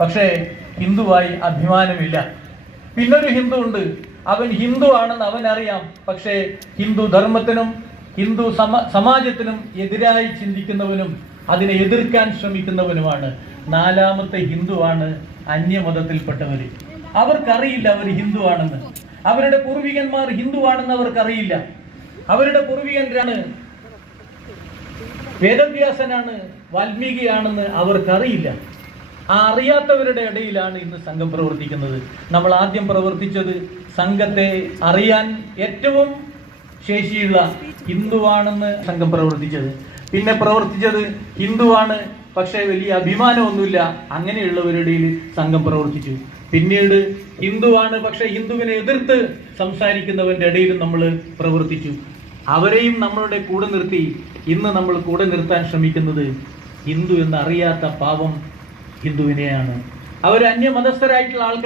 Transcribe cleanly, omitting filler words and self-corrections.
പക്ഷേ ഹിന്ദുവായി അഭിമാനമില്ല. പിന്നൊരു ഹിന്ദു ഉണ്ട്, അവൻ ഹിന്ദു ആണെന്ന് അവനറിയാം, പക്ഷേ ഹിന്ദു ധർമ്മത്തിനും ഹിന്ദു സമാജത്തിനും എതിരായി ചിന്തിക്കുന്നവനും അതിനെ എതിർക്കാൻ ശ്രമിക്കുന്നവനുമാണ്. നാലാമത്തെ ഹിന്ദുവാണ് അന്യമതത്തിൽപ്പെട്ടവർ. അവർക്കറിയില്ല അവർ ഹിന്ദു ആണെന്ന്. അവരുടെ പൂർവികന്മാർ ഹിന്ദുവാണെന്ന് അവർക്കറിയില്ല. അവരുടെ പൂർവികനാണ് വേദവ്യാസനാണ്, വാൽമീകിയാണെന്ന് അവർക്കറിയില്ല. ആ അറിയാത്തവരുടെ ഇടയിലാണ് ഇന്ന് സംഘം പ്രവർത്തിക്കുന്നത്. നമ്മൾ ആദ്യം പ്രവർത്തിച്ചത് സംഘത്തെ അറിയാൻ ഏറ്റവും ശേഷിയുള്ള ഹിന്ദുവാണെന്ന് സംഘം പ്രവർത്തിച്ചത്. പിന്നെ പ്രവർത്തിച്ചത് ഹിന്ദുവാണ് പക്ഷേ വലിയ അഭിമാനമൊന്നുമില്ല, അങ്ങനെയുള്ളവരുടെ ഇടയിൽ സംഘം പ്രവർത്തിച്ചു. പിന്നീട് ഹിന്ദുവാണ് പക്ഷേ ഹിന്ദുവിനെ എതിർത്ത് സംസാരിക്കുന്നവരുടെ ഇടയിലും നമ്മൾ പ്രവർത്തിച്ചു. അവരെയും നമ്മളുടെ കൂടെ നിർത്തി ഇന്ന് നമ്മൾ കൂടെ നിർത്താൻ ശ്രമിക്കുന്നത് ഹിന്ദു എന്നറിയാത്ത പാവം ഹിന്ദുവിനെയാണ്. അവർ അന്യമതസ്ഥരായിട്ടുള്ള ആൾക്കാർ